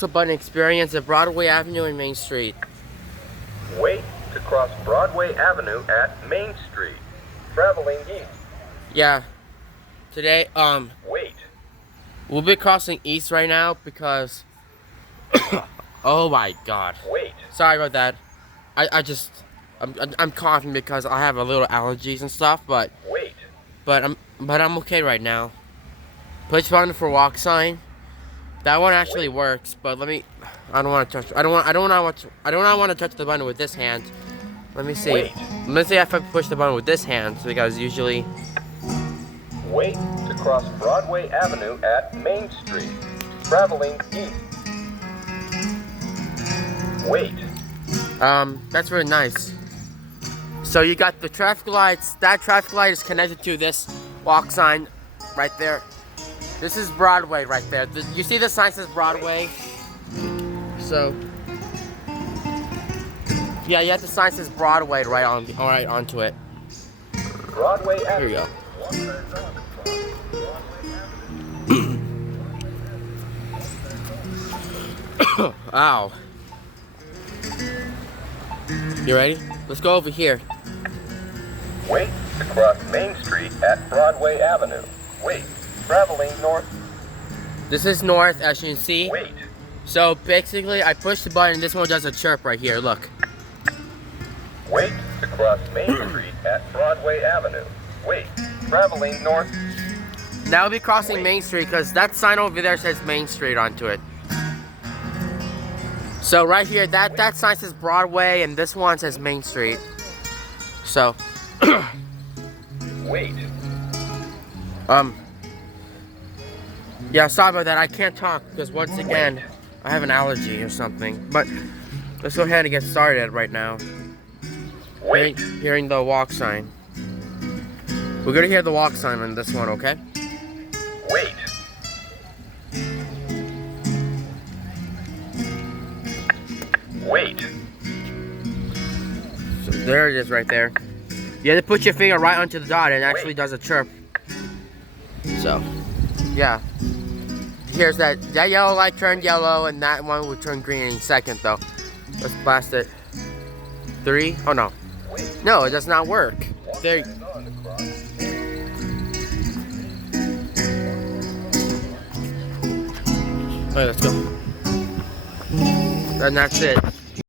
the button experience at Broadway Avenue and Main Street. Wait to cross Broadway Avenue at Main Street. Traveling east. Yeah. Today, Wait. we'll be crossing east right now because oh my god. Wait. Sorry about that. I'm coughing because I have a little allergies and stuff, but Wait. I'm okay right now. Push button for walk sign. That one actually works, but let me. I don't want to touch. I don't want to touch the button with this hand. Let me see. Wait. Let's see if I push the button with this hand because usually. Wait to cross Broadway Avenue at Main Street. Traveling east. Wait. That's really nice. So you got the traffic lights. That traffic light is connected to this walk sign right there. This is Broadway right there. You see the sign says Broadway? So, yeah, you have the sign says Broadway right onto it. Broadway Avenue. Here you go. Ow. You ready? Let's go over here. Wait to cross Main Street at Broadway Avenue. Wait. Traveling north. This is north, as you can see. Wait. So basically, I push the button. This one does a chirp right here. Look. Wait to cross Main Street at Broadway Avenue. Wait. Traveling north. Now we'll be crossing Main Street because that sign over there says Main Street onto it. So right here, that sign says Broadway, and this one says Main Street. So. Wait. Yeah, sorry about that. I can't talk because once again, I have an allergy or something. But let's go ahead and get started right now. Wait. Hearing the walk sign. We're gonna hear the walk sign on this one, okay? Wait. Wait. So there it is right there. You have to put your finger right onto the dot and it actually does a chirp. So, yeah. Here's that yellow light turned yellow and that one will turn green in a second though. Let's blast it. 3? Oh no. No, it does not work. There. Okay, let's go. And that's it.